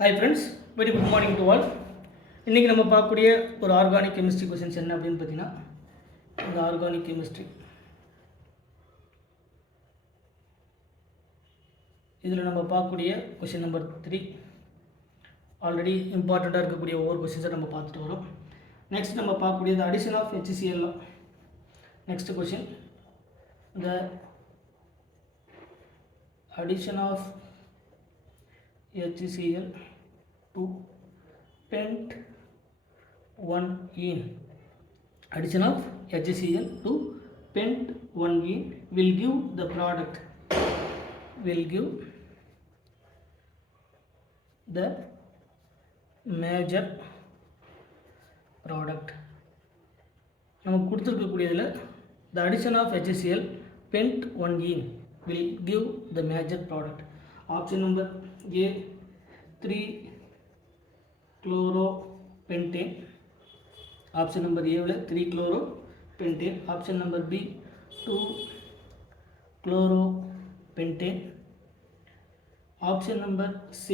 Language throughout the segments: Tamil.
Hi friends, very good morning to all. இன்றைக்கி நம்ம பார்க்கக்கூடிய ஒரு ஆர்கானிக் கெமிஸ்ட்ரி கொஷின்ஸ் என்ன அப்படின்னு பார்த்தீங்கன்னா, இந்த ஆர்கானிக் கெமிஸ்ட்ரி இதில் நம்ம பார்க்கக்கூடிய கொஷின் நம்பர் 3. ஆல்ரெடி இம்பார்ட்டண்ட்டாக இருக்கக்கூடிய ஒவ்வொரு கொஷின்ஸை நம்ம பார்த்துட்டு வரோம். நெக்ஸ்ட் நம்ம பார்க்கக்கூடியது addition of HCl. Next question, the addition of HCl to pent 1-ene. Addition of HCl to pent 1-ene will give the product, will give the major product. நமக்கு கொடுத்துருக்கக்கூடியதில் the addition of HCl pent 1-ene will give the major product. Option number A 3-chloropentane. Option number A will 3-chloropentane. Option number B 2-chloropentane. Option number C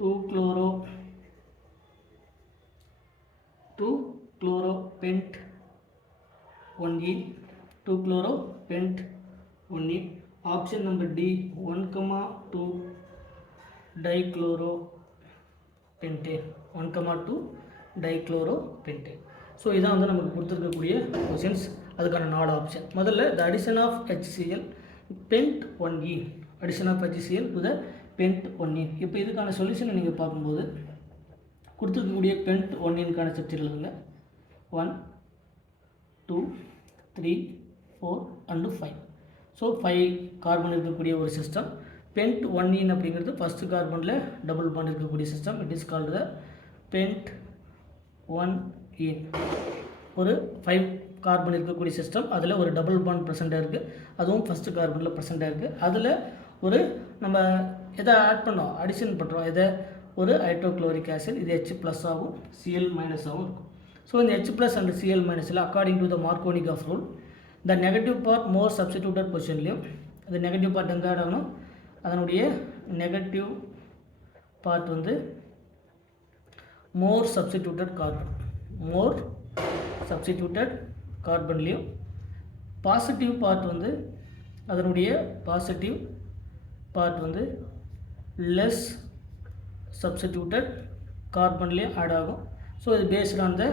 2-chloropent 1-ene. 2-chloropent 1-ene. Option number D 1,2 dichloropentane. 1,2 dichloropentane. So இதான் வந்து நமக்கு கொடுத்துருக்கக்கூடிய கொஷின்ஸ். அதுக்கான 4 ஆப்ஷன். முதல்ல the addition of HCl pent 1-ene. Addition of HCl to the pent 1-ene. இப்போ இதுக்கான சொல்யூஷனை நீங்கள் பார்க்கும்போது கொடுத்துருக்கக்கூடிய pent 1-eneக்கான ஸ்ட்ரக்சர் எழுதுங்க. 1 2 3 4 and 5. ஸோ 5 கார்பன் இருக்கக்கூடிய ஒரு சிஸ்டம். pent 1-ene அப்படிங்கிறது ஃபஸ்ட்டு கார்பனில் டபுள் பாண்ட் இருக்கக்கூடிய system. It is called the pent 1-ene. ஒரு 5 கார்பன் இருக்கக்கூடிய சிஸ்டம். அதில் ஒரு டபுள் பாண்ட் ப்ரெசென்ட்டாக இருக்குது. அதுவும் ஃபஸ்ட்டு கார்பனில் ப்ரெசென்ட்டாக இருக்குது. அதில் ஒரு நம்ம எதை ஆட் பண்ணோம், அடிஷன் பண்ணுறோம். எதை, ஒரு ஹைட்ரோக்ளோரிக் ஆசிட். இது H+ ஆகும், Cl- ஆகும் இருக்கும். ஸோ இந்த H+ and Cl- according to the Markovnikov rule, the negative part more substituted பொசிஷன்லையும், அந்த நெகட்டிவ் பார்ட் எங்கே ஆட் ஆகணும், அதனுடைய நெகட்டிவ் பார்ட் வந்து மோர் சப்ஸ்டிடியூட்டட் கார்பன்லேயும், பாசிட்டிவ் பார்ட் வந்து அதனுடைய பாசிட்டிவ் பார்ட் வந்து லெஸ் சப்ஸ்டிடியூட்டட் கார்பன்லேயும் ஆட் ஆகும். ஸோ இது பேஸ்ட் ஆன் த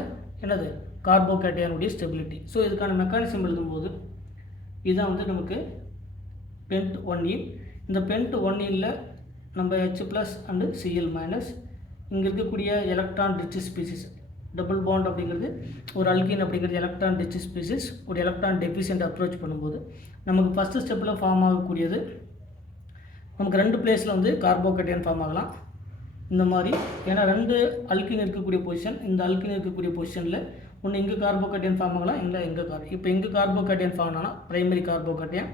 என்னது, கார்போகேட்டையானுடைய ஸ்டெபிலிட்டி. ஸோ இதுக்கான மெக்கானிசம் எழுதும்போது இதுதான் வந்து நமக்கு pent 1-ene. இந்த pent 1-ene நம்ம H+ அண்டு Cl-, இங்கே இருக்கக்கூடிய electron rich species, double bond அப்படிங்கிறது ஒரு அல்கீன் அப்படிங்கிறது எலக்ட்ரான் ரிச் ஸ்பீசிஸ், ஒரு எலக்ட்ரான் டெஃபிஷியன்ட் அப்ரோச் பண்ணும்போது நமக்கு ஃபஸ்ட்டு ஸ்டெப்பில் ஃபார்ம் ஆகக்கூடியது, நமக்கு 2 பிளேஸில் வந்து கார்போகேட்டையான் ஃபார்ம் ஆகலாம் இந்த மாதிரி. ஏன்னா 2 அல்கீன் இருக்கக்கூடிய பொசிஷன், இந்த அல்கீன் இருக்கக்கூடிய பொசிஷனில் ஒன்று இங்கே கார்போகேட்டையான் ஃபார்ம் ஆகலாம், இல்லை இங்கே இப்போ இங்கே கார்போகேட்டையான் ஃபார்ம் ஆனால் பிரைமரி கார்போகேட்டையான்,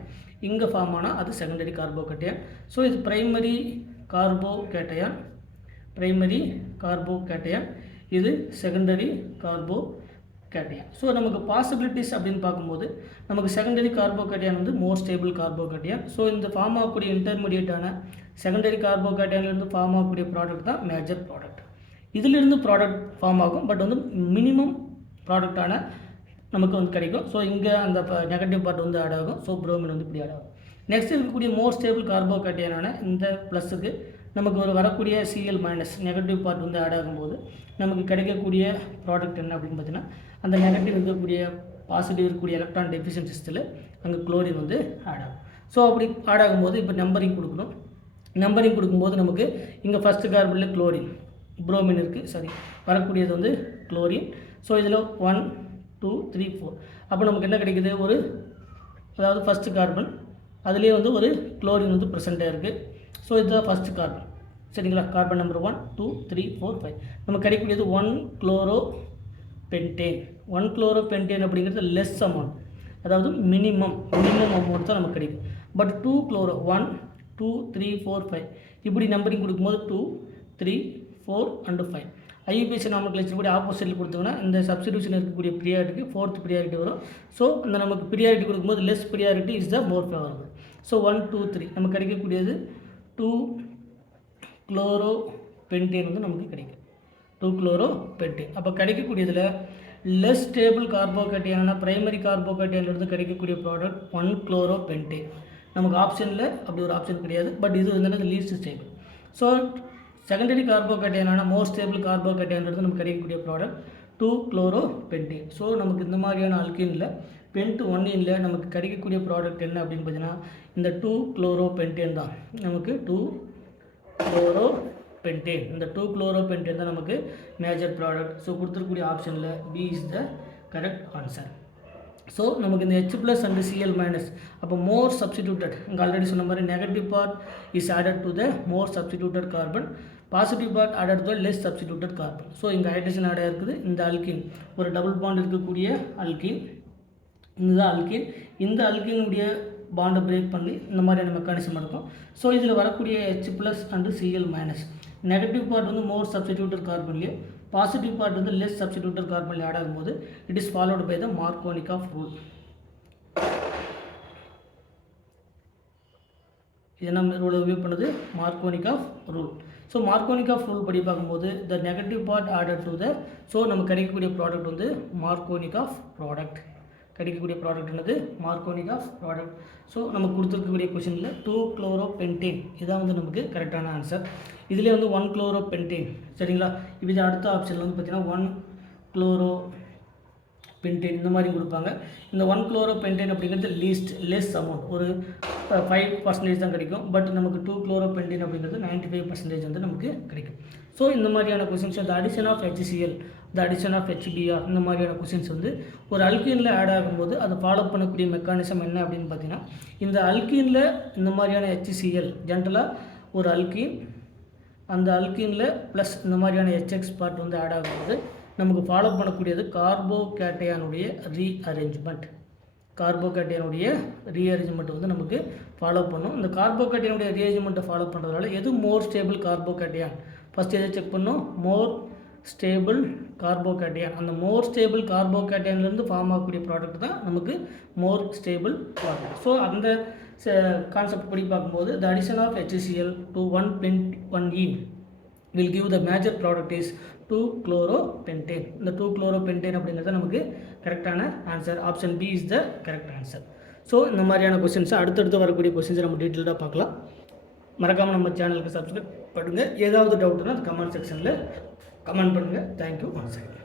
இங்கே ஃபார்ம் ஆனால் அது செகண்டரி கார்போகேட்டையான். ஸோ இது பிரைமரி கார்போகேட்டையான், இது செகண்டரி கார்போகேட்டையான். ஸோ நமக்கு பாசிபிலிட்டிஸ் அப்படின்னு பார்க்கும்போது நமக்கு செகண்டரி கார்போகேட்டையான் வந்து மோர் ஸ்டேபிள் கார்போகேட்டையான். ஸோ இந்த ஃபார்ம் ஆகக்கூடிய இன்டர்மீடியட்டான செகண்டரி கார்போகேட்டையான்லேருந்து ஃபார்ம் ஆகக்கூடிய ப்ராடக்ட் தான் மேஜர் ப்ராடக்ட். இதிலிருந்து ப்ராடக்ட் ஃபார்ம் ஆகும், பட் வந்து மினிமம் ப்ராடக்டான நமக்கு வந்து கிடைக்கும். ஸோ இங்கே அந்த நெகட்டிவ் பார்ட் வந்து ஆட் ஆகும். ஸோ புரோமின் வந்து இப்படி ஆட் ஆகும். நெக்ஸ்ட் இருக்கக்கூடிய மோர் ஸ்டேபிள் கார்போகேட்டையானான இந்த ப்ளஸுக்கு நமக்கு ஒரு வரக்கூடிய Cl- நெகட்டிவ் பார்ட் வந்து ஆட் ஆகும்போது நமக்கு கிடைக்கக்கூடிய ப்ராடக்ட் என்ன அப்படின்னு பார்த்தீங்கன்னா, அந்த நெகட்டிவ் இருக்கக்கூடிய பாசிட்டிவ் இருக்கக்கூடிய எலக்ட்ரான் டெஃபிஷியன்சிஸில் அங்கே குளோரின் வந்து ஆட் ஆகும். ஸோ அப்படி ஆட் ஆகும்போது இப்போ நம்பரிங் கொடுக்கணும். நம்பரிங் கொடுக்கும்போது நமக்கு இங்கே ஃபஸ்ட்டு கார்பனில் குளோரின், புரோமின் இருக்குது, வரக்கூடியது வந்து குளோரின். ஸோ இதில் 1 2 3 4. அப்போ நமக்கு என்ன கிடைக்குது, ஒரு அதாவது ஃபஸ்ட்டு கார்பன் அதுலேயே வந்து ஒரு குளோரின் வந்து ப்ரெசென்ட்டாக இருக்குது. ஸோ இதுதான் ஃபஸ்ட்டு கார்பன், சரிங்களா. Carbon number 1 2 3 4 5. நமக்கு கிடைக்கக்கூடியது 1-chloropentane. 1-chloropentane அப்படிங்கிறது லெஸ் அமௌண்ட், அதாவது மினிமம் அமௌண்ட் தான் நமக்கு கிடைக்கும். பட் 2-chloro 1 2 3 4 5 இப்படி நம்பரிங் கொடுக்கும்போது 2 3 4 and 5. IUPAC நாமன்கிளேச்சர் கூட ஆப்போசிட்டில் கொடுத்தோம்னா இந்த சப்ஸ்டிடியூஷன் இருக்கக்கூடிய ப்ரியாரிட்டிக்கு 4th ப்ரியாரிட்டி வரும். ஸோ அந்த நமக்கு ப்ரியாரிட்டி கொடுக்கும்போது less priority is the more favourable. So 1 2 3 நமக்கு கிடைக்கக்கூடியது 2 chloro பென்டேன் வந்து நமக்கு கிடைக்கும். 2-குளோரோபென்டேன். அப்போ கிடைக்கக்கூடியதில் லெஸ் ஸ்டேபிள் கார்போகேட்டையான பிரைமரி கார்போகேட்டையிலிருந்து கிடைக்கக்கூடிய ப்ராடக்ட் 1-குளோரோபென்டேன். நமக்கு ஆப்ஷனில் அப்படி ஒரு ஆப்ஷன் கிடையாது, பட் இது வந்து லீஸ்ட் ஸ்டேபிள். ஸோ செகண்டரி கார்போகேட்டையான மோர் ஸ்டேபிள் கார்போகேட்டைன்றது நமக்கு கிடைக்கக்கூடிய ப்ராடக்ட் 2-குளோரோபென்டேன். ஸோ நமக்கு இந்த மாதிரியான அல்கீனில் பென்ட் 1 நமக்கு கிடைக்கக்கூடிய ப்ராடக்ட் என்ன அப்படின்னு பார்த்தீங்கன்னா இந்த 2-குளோரோபென்டேன் தான். நமக்கு 2-குளோரோபென்டேன், இந்த 2-குளோரோபென்டேன் தான் நமக்கு மேஜர் ப்ராடக்ட். ஸோ கொடுத்துருக்கூடிய ஆப்ஷனில் B is the correct answer. So நமக்கு இந்த H+ அண்ட் Cl-, அப்போ மோர் சப்ஸ்டிடியூட்டட், இங்கே ஆல்ரெடி சொன்ன மாதிரி negative part is added to the more substituted carbon, positive part added to less substituted carbon. So இங்கே ஹைட்ரஜன் ஆட் இருக்குது. இந்த அல்கின் ஒரு டபுள் பாண்ட் இருக்கக்கூடிய அல்கின், இதுதான் அல்கின். இந்த அல்கினுடைய பாண்டை பிரேக் பண்ணி இந்த மாதிரியான மெக்கானிசம் இருக்கும். ஸோ இதில் வரக்கூடிய H+ and Cl-, negative part வந்து மோர் சப்ஸ்டிடியூட்டட் கார்பன்லேயும் பாசிட்டிவ் பார்ட் வந்து லெஸ் சப்ஸ்டிடியூட்டட் கார்பன்ல ஆட் ஆகும்போது it is followed by the Markovnikov rule. இது நம்ம ரூல் யூஸ் பண்ணுது Markovnikov rule. So Markovnikov rule படி பார்க்கும்போது the negative part added to the, so நமக்கு கிடைக்கக்கூடிய ப்ராடக்ட் வந்து மார்கோனிகாஃப் ப்ராடக்ட். கிடைக்கக்கூடிய ப்ராடக்ட் என்னது மார்கோனிகாஃப் ப்ராடக்ட். ஸோ நமக்கு கொடுத்துருக்கக்கூடிய கொஷனில் 2-குளோரோபென்டேன் இதான் வந்து நமக்கு கரெக்டான ஆன்சர். இதிலே வந்து 1-குளோரோபென்டேன் சரிங்களா. இப்போ இது அடுத்த ஆப்ஷனில் வந்து பார்த்திங்கன்னா 1-குளோரோபென்டேன் இந்த மாதிரி கொடுப்பாங்க. இந்த 1-குளோரோபென்டேன் அப்படிங்கிறது லெஸ் அமௌண்ட், ஒரு 5% தான் கிடைக்கும். பட் நமக்கு 2-குளோரோபென்டேன் அப்படிங்கிறது 95% வந்து நமக்கு கிடைக்கும். ஸோ இந்த மாதிரியான கொஷின்ஸ், இந்த அடிஷன் ஆஃப் HCl, இந்த அடிஷன் ஆஃப் HBr, இந்த மாதிரியான கொஷின்ஸ் வந்து ஒரு அல்கீனில் ஆட் ஆகும்போது அதை ஃபாலோ பண்ணக்கூடிய மெக்கானிசம் என்ன அப்படின்னு பார்த்தீங்கன்னா இந்த அல்கீனில் இந்த மாதிரியான HCl ஜென்ரலாக ஒரு அல்கீன், அந்த அல்கீனில் ப்ளஸ் இந்த மாதிரியான HX பார்ட் வந்து ஆட் ஆகும்போது நமக்கு ஃபாலோ பண்ணக்கூடியது கார்போகேட்டையானுடைய ரீஅரேஞ்ச்மெண்ட். கார்போகேட்டையானுடைய ரீஅரேஞ்ச்மெண்ட் வந்து நமக்கு ஃபாலோ பண்ணும். இந்த கார்போகேட்டையானுடைய ரீஅரேஞ்ச்மெண்ட்டை ஃபாலோ பண்ணுறதுனால எது மோர் ஸ்டேபிள் கார்போகேட்டையான் ஃபஸ்ட் எதை செக் பண்ணோம், மோர் ஸ்டேபிள் கார்போகேட்டையான். அந்த மோர் ஸ்டேபிள் கார்போகேட்டையான்லேருந்து ஃபார்ம் ஆகக்கூடிய ப்ராடக்ட் தான் நமக்கு மோர் ஸ்டேபிள் ப்ராடக்ட். ஸோ அந்த கான்செப்ட் படி பார்க்கும்போது the addition of HCl to 1-1E will give the major product is two chloropentane. இந்த 2-குளோரோபென்டேன் அப்படிங்கிறது நமக்கு கரெக்டான answer. Option B is the correct answer. So இந்த மாதிரியான கொஸ்டின்ஸை அடுத்தடுத்து வரக்கூடிய கொஸ்டின்ஸை நம்ம டீட்டெயில்டாக பார்க்கலாம். மறக்காமல் நம்ம சேனலுக்கு சப்ஸ்கிரைப் பண்ணுங்கள். ஏதாவது டவுட்னா கமெண்ட் செக்ஷனில் கமெண்ட் பண்ணுங்கள். Thank you once again.